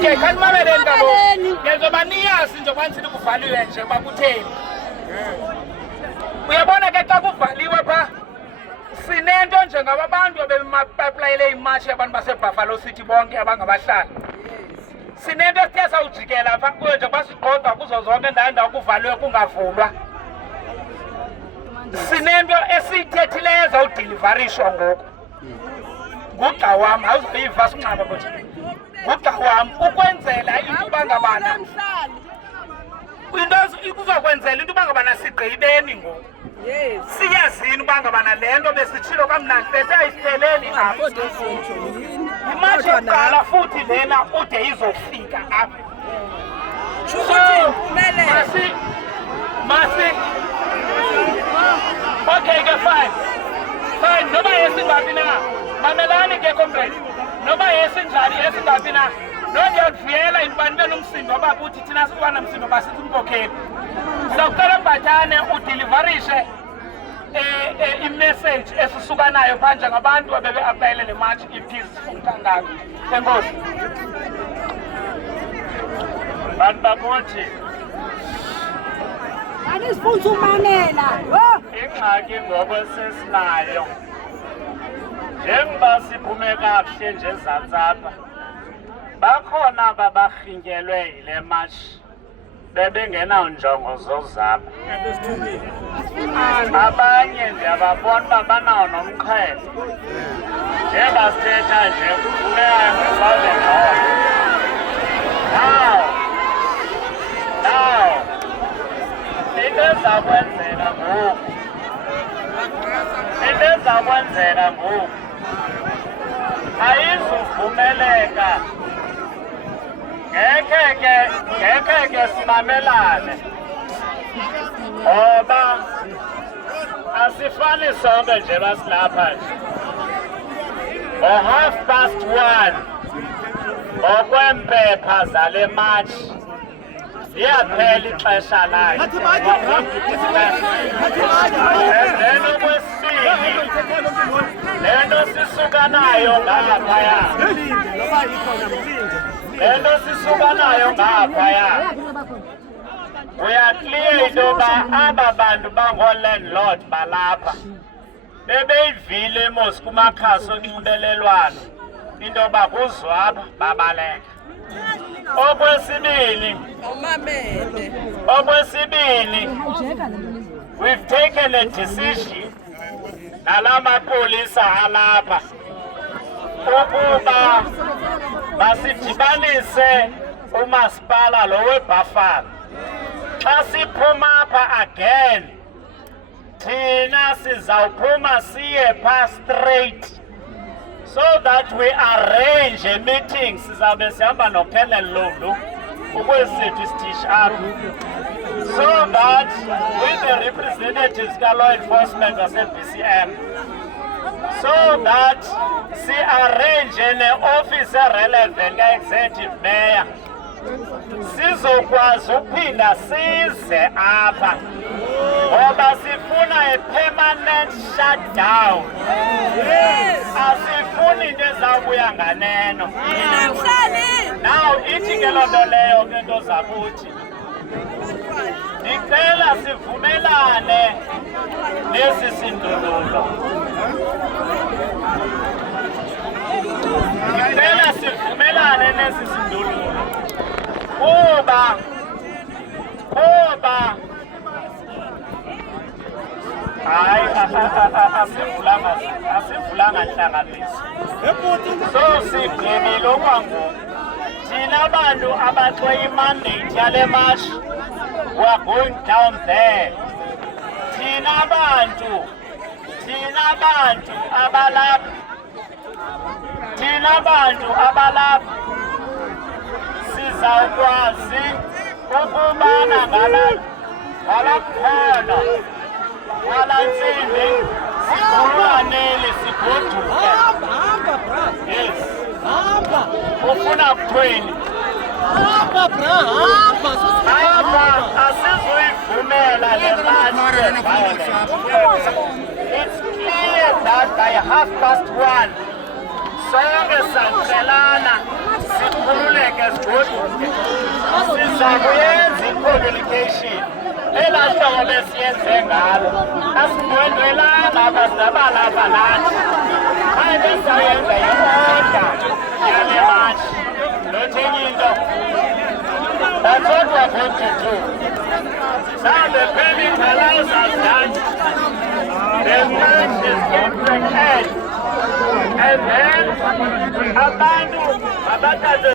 Okay, kanimamele ndabo. Ngizoba niyazi nje kwanzini kuvaliwe nje bakutheni. Uyabona ke xa kuvaliwe pha sinento nje ngabantu abemaplayile imatch yabantu baseBuffalo City bonke abangabahlali. Sinento esithe sawujikela pha kuyo nje basiqoqa kuzo zonke indawo kuvaliwe kungavulwa. Sinento esiyithethileyo ezawudeliverishwa ngoku. Ngugxa wam awuzoyiva sinxaba bothi. Ngugxa wam ukwenzela into bangabana. Into kuzokwenzela into bangabana sigqibeni ngoku. Yes. Siyazini bangabana lento besithilo kamnandi bethe ayipheleli apha. Imatch yokuqala futhi lena ude izofika apha. Masi. Okay, ke fine. Fine, noba yesingaphi na. Mamelani ke comrade. Noba yesinjani yesingaphi na. Nodiyakuvuyela intibani benomsindo abapha uthi thina sikwana msindo basithi umkhokheli. Sizawucela uBhatane udeliverishe i-message esisuka nayo pha njengabantu abebe-aplayele le match i-peaceful kangaka. Enkosi. Bantu bakuthi Anisifuna umamela. ingxaki ngoku esesinayo njengoba siphume kakuhle nje ezantsi apha bakhona ababarhintyelwe yile match bebengenawonjongo zozapha abanye ndiyababona uba banawo nomqhele njengazithetha nje kufuneka ngesazengqondo now into ezakwenzeka ngoku ayizuvumeleka ngekhe ke simamelane ngoba asifani sonke nje basilapha nje ngo-1:30 ngokwempepha zale match liyaphela ixesha layo then okwesibini le nto sisuka nayo ngaphaya uyakliya into yoba aba bantu bangoo-landlord balapha bebeyivile mos kumakhasi onxibelelwano into yoba kuzwapha babaleka. Okwesibini, we've taken a decision nala mapolisa alapha ukuba basidibanise umasipala lo weBuffalo. Xa siphuma apha again thina sizawuphuma siye pha straight so that we arrange a meeting. Sizawube sihamba noKenneth Lulu ukwesithu isitishi apha so that with the representatives ka-law enforcement wase-BCM so that si-arrange ne-office relevant ka-executive mayor sizokwazi ukuphinda size apha ngoba sifuna a-permanent shutdown. Asifuni into ezawubuya nganeno. Now ithi ke loo nto leyo ke nto zakuthi ndicela sivumelane nesi sindululo. Kuba hayi asivulanga ntlanganiso so sigqibile okwangoku thina bantu abaxwe imandate yale match we are going down there. Thina bantu abalapha sizawukwazi ukubana ngalaphono walantsimbi sikhululaneli sigoduke. Yes. Ufuna kuthweni apha asizuyivumela le match. It's clear that by 1:30 sonke sacelana sikhululeke sigoduke siza kuyenza i-communication elaa hlobo besiyenze ngalo asindwendwelanga abasizabalapha nathi hayi besizawuyenza ioda yale matshi not enye into. That's what we're going to do. Now the pending allows us that the match is going to end. And then abantu